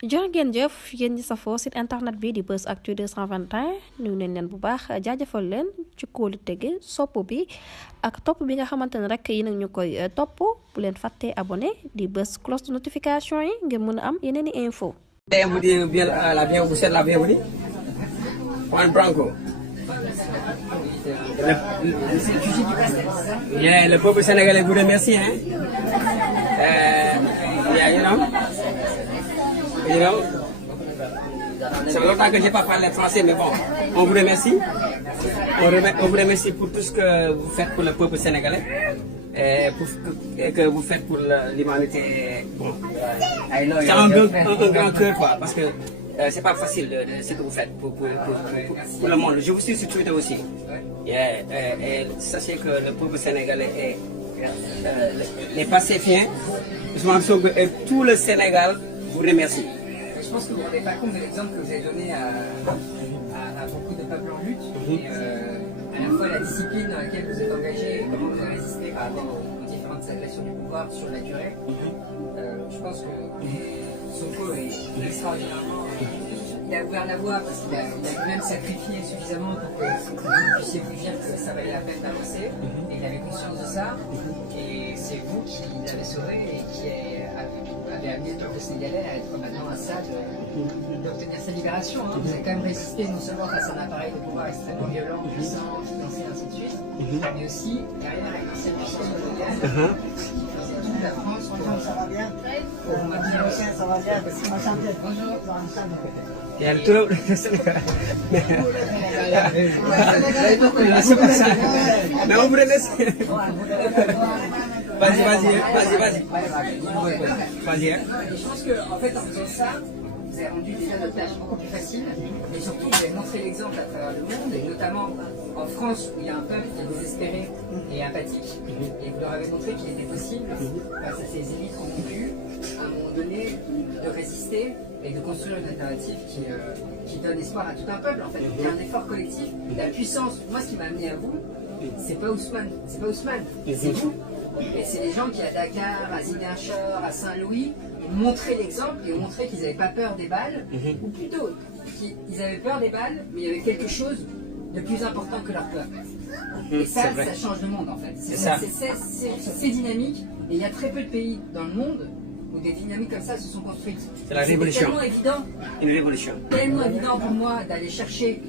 jërë ngeen jëf yéen ñi safoo site internet bi di Buzz Actu 221 nuyu nañ leen bu baax jaajëfal leen ci kóolu tege sopp bi ak topp bi nga xamante ne rek yi nag ñu koy topp bu leen fàttee abonné di bës cloche de notification yi ngir mën a am yeneen i info. Vous dire bien la bienvenue, vous êtes la bienvenue. Juan Branco. Le peuple sénégalais vous remercie, hein. You know, c'est longtemps que j'ai pas parlé français, mais bon, on vous remercie. On vous remercie pour tout ce que vous faites pour le peuple sénégalais et que vous faites pour l'humanité. Bon, c'est un grand cœur, quoi, parce que c'est pas facile ce que vous faites pour le monde. Je vous suis sur Twitter aussi. Et sachez que le peuple sénégalais est pacifiens. Et tout le Sénégal vous remercie. Je pense que vous ne vous rendez pas compte de l'exemple que vous avez donné à beaucoup de peuples en lutte. Et, à la fois la discipline dans laquelle vous êtes engagé et comment vous avez résisté par rapport aux différentes agressions du pouvoir sur la durée. Je pense que Sonko est extraordinairement... Il a ouvert la voie parce qu'il a lui-même sacrifié suffisamment pour que vous puissiez vous dire que ça valait la peine d'avancer. Et il avait conscience de ça. Et c'est vous qui l'avez sauvé et qui avez amené le peuple sénégalais à être maintenant à ça d'obtenir sa libération. Hein. Vous avez quand même résisté non seulement face à un appareil de pouvoir extrêmement violent, puissant, financé, ainsi de suite, mais aussi derrière avec cette puissance coloniale qui faisait toute la France pour vous maintenir au sein. Ça va bien, Bonjour. Il y a le tour de Sénégal. Mais on vous remercie. Vas-y. Vas-y. Je pense qu'en fait, en faisant ça, vous avez rendu déjà notre tâche beaucoup plus facile, mais surtout vous avez montré l'exemple à travers le monde, et notamment en France où il y a un peuple qui est désespéré et apathique, et vous leur avez montré qu'il était possible, face à ces élites convaincues, à un moment donné, de résister et de construire une alternative qui donne espoir à tout un peuple. En fait, il y a un effort collectif, la puissance. Moi, ce qui m'a amené à vous, c'est pas Ousmane, c'est vous. Et c'est les gens qui à Dakar, à Ziguinchor, à Saint-Louis ont montré l'exemple et ont montré qu'ils n'avaient pas peur des balles, ou plutôt qu'ils avaient peur des balles, mais il y avait quelque chose de plus important que leur peur. Et ça change le monde en fait. C'est dynamique et il y a très peu de pays dans le monde où des dynamiques comme ça se sont construites. C'est la révolution. Tellement évident. Une révolution. Tellement évident pour moi d'aller chercher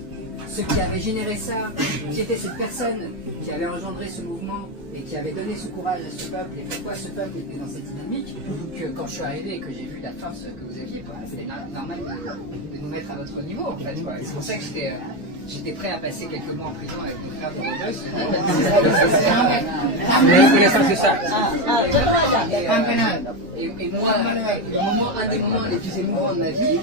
ce qui avait généré ça, qui était cette personne qui avait engendré ce mouvement et qui avait donné ce courage à ce peuple et pourquoi ce peuple était dans cette dynamique, que quand je suis arrivé et que j'ai vu la force que vous aviez, c'était normal de nous mettre à votre niveau en fait. C'est pour ça que j'étais prêt à passer quelques mois en prison avec mon frère de Rodos. Et moi, un des moments les plus émouvants de ma vie,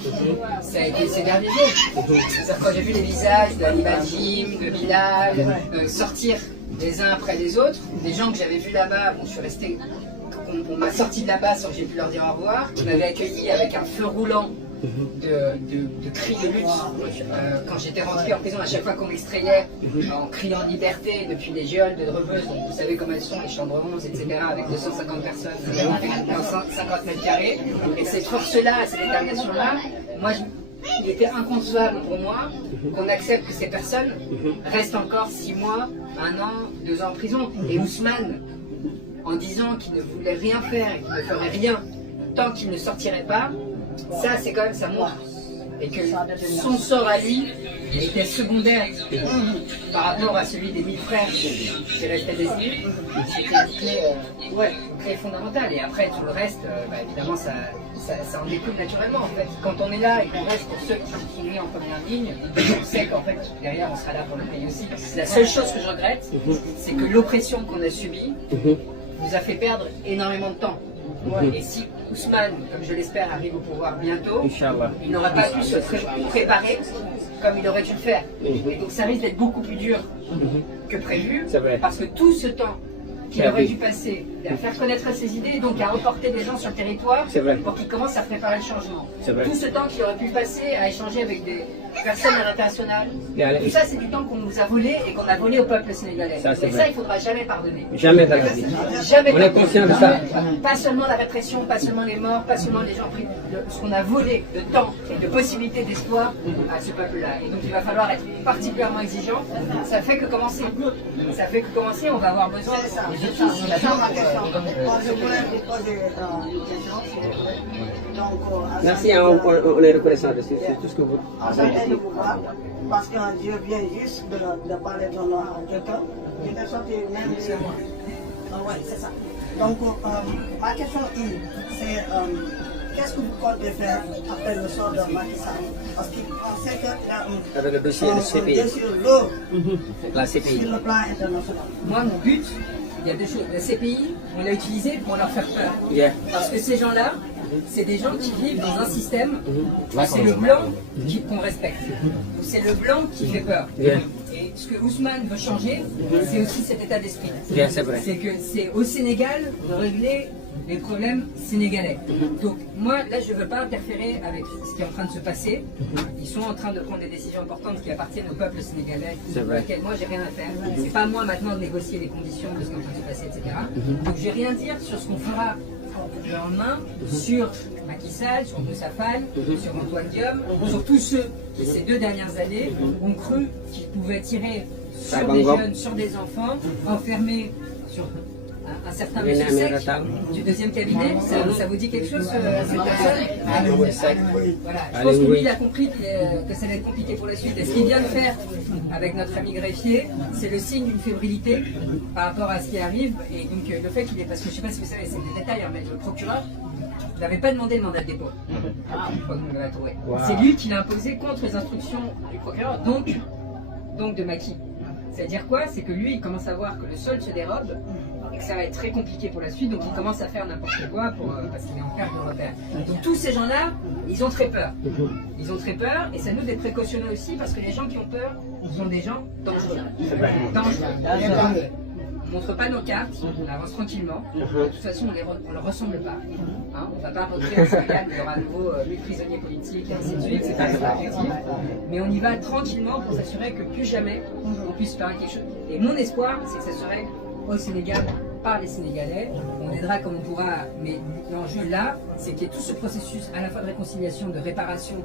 ça a été ces derniers jours. C'est-à-dire quand j'ai vu les visages de Hannibal Jim, de Bilal, sortir les uns après les autres, des gens que j'avais vus là-bas, bon, je suis resté, on m'a sorti de là-bas sans que j'ai pu leur dire au revoir, on m'avait accueilli avec un feu roulant de cris de lutte. Quand j'étais rentré en prison, à chaque fois qu'on m'extrayait, en criant liberté depuis les geôles de Dreveuze, donc vous savez comment elles sont, les chambres 11, etc., avec 250 personnes dans 50 mètres carrés. Et cette force-là, cette détermination-là, moi, il était inconcevable pour moi qu'on accepte que ces personnes restent encore 6 mois, 1 an, 2 ans en prison. Et Ousmane, en disant qu'il ne voulait rien faire et qu'il ne ferait rien tant qu'il ne sortirait pas, ça c'est quand même sa montre. Et que son sort à lui était secondaire par rapport à celui des 1000 frères qui restaient détenus. C'était une clé fondamentale. Et après tout le reste, évidemment ça en découle naturellement en fait. Quand on est là et qu'on reste pour ceux qui sont mis en première ligne, on sait qu'en fait derrière on sera là pour le pays aussi. La seule chose que je regrette, c'est que l'oppression qu'on a subie nous a fait perdre énormément de temps. Et si Ousmane, comme je l'espère, arrive au pouvoir bientôt, il n'aura pas pu se préparer comme il aurait dû le faire. Et donc ça risque d'être beaucoup plus dur que prévu, parce que tout ce temps qu'il aurait dû passer à faire connaître ses idées et donc à reporter des gens sur le territoire pour qu'ils commencent à préparer le changement. Tout ce temps qu'il aurait pu passer à échanger avec des personnes à l'international, tout ça c'est du temps qu'on nous a volé et qu'on a volé au peuple sénégalais. Ça, il ne faudra jamais pardonner. Jamais pardonner. Jamais. On est conscient de ça. Pas seulement la répression, pas seulement les morts, pas seulement les gens pris, ce qu'on a volé de temps et de possibilités d'espoir à ce peuple-là. Et donc il va falloir être particulièrement exigeant. Ça fait que commencer. Ça fait que commencer, on va avoir besoin de ça. Moi, je voulais vous poser une question, s'il vous plaît. Donc, Merci, on est reconnaissant de tout ce que vous... enchanté de vous voir, parce que je viens juste de parler de ton nom à quelqu'un. J'étais sorti même chez moi. Oui, c'est ça. Donc, ma question c'est qu'est-ce que vous comptez faire après le sort de Macky Sall? Parce qu'on sait qu'il y a Avec le dossier de CPI. dossier lourd La CPI. sur le plan international. Moi, mon but, il y a deux choses. La CPI, on l'a utilisé pour leur faire peur. Yeah. Parce que ces gens-là, c'est des gens qui vivent dans un système où c'est le blanc qu'on respecte. Où c'est le blanc qui fait peur. Yeah. Et ce que Ousmane veut changer, c'est aussi cet état d'esprit. Yeah, c'est vrai. C'est que c'est au Sénégal de régler les problèmes sénégalais. Donc moi, là, je ne veux pas interférer avec ce qui est en train de se passer. Ils sont en train de prendre des décisions importantes qui appartiennent au peuple sénégalais, pour lesquelles moi, j'ai rien à faire. C'est pas à moi maintenant de négocier les conditions de ce qui est en train de se passer, etc. Donc je vais rien dire sur ce qu'on fera le lendemain, sur Macky Sall, sur Moussa Fall, sur Antoine Diome, sur tous ceux qui, ces 2 dernières années, ont cru qu'ils pouvaient tirer sur des jeunes, sur des enfants, enfermés sur un certain monsieur Seck du 2e cabinet. Ça vous dit quelque chose, cette personne? Voilà. Je pense que lui, il a compris que ça allait être compliqué pour la suite. Et ce qu'il vient de faire avec notre ami greffier, c'est le signe d'une fébrilité par rapport à ce qui arrive. Et donc le fait qu'il est, parce que je ne sais pas si vous savez, c'est des détails, mais le procureur n'avait pas demandé le mandat de dépôt. C'est lui qui l'a imposé contre les instructions du procureur, donc de Macky. C'est-à-dire quoi? C'est que lui, il commence à voir que le sol se dérobe et que ça va être très compliqué pour la suite, donc il commence à faire n'importe quoi parce qu'il est en perte de repère. Donc tous ces gens-là, ils ont très peur. Ils ont très peur et ça nous d'être précautionneux aussi parce que les gens qui ont peur sont des gens dangereux. Dangereux. On ne montre pas nos cartes, on avance tranquillement. De toute façon, on ne leur ressemble pas. Hein, on ne va pas rentrer au Sénégal, il y aura à nouveau 1000 prisonniers politiques, et ainsi de suite, c'est pas notre objectif. Mais on y va tranquillement pour s'assurer que plus jamais on puisse faire quelque chose. Et mon espoir, c'est que ça serait au Sénégal, par les Sénégalais. On aidera comme on pourra, mais l'enjeu là, c'est qu'il y ait tout ce processus à la fois de réconciliation, de réparation,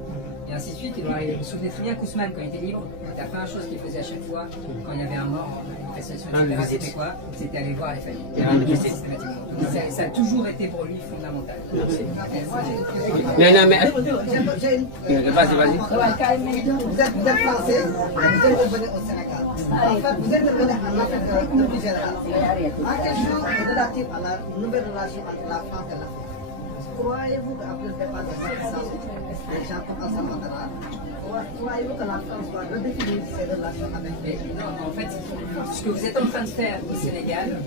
et ainsi de suite. Vous vous souvenez très bien qu'Ousmane, quand il était libre, la première chose qu'il faisait à chaque fois, quand il y avait un mort, une prestation, etc., c'était quoi? C'était aller voir les familles. Systématiquement. Donc, ça a toujours été pour lui fondamental. Mais non, mais... J'ai Vas-y. Vous êtes français, vous êtes revenu au Sénégal. En fait, vous êtes revenu en Afrique de plus général. Ma question est relative à la nouvelle relation entre la France et l'Afrique. Croyez-vous qu'après le départ de Macky Sall, les gens comme Alassane Ouattara, croyez-vous que la France doit redéfinir ses relations avec les gens? Non, en fait, ce que vous êtes en train de faire au Sénégal,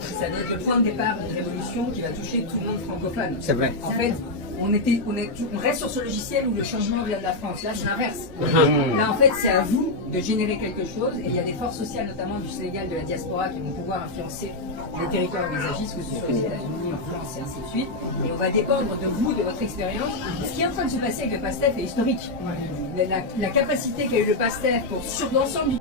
ça doit être le point de départ d'une révolution qui va toucher tout le monde francophone. C'est vrai. En fait, on reste sur ce logiciel où le changement vient de la France. Là, c'est l'inverse. Là, en fait, c'est à vous de générer quelque chose. Et il y a des forces sociales, notamment du Sénégal, de la diaspora, qui vont pouvoir influencer le territoire où ils agissent, que ce soit aux États-Unis, en France et ainsi de suite. Et on va dépendre de vous, de votre expérience. Ce qui est en train de se passer avec le PASTEF est historique. La capacité qu'a eu le PASTEF pour, sur l'ensemble du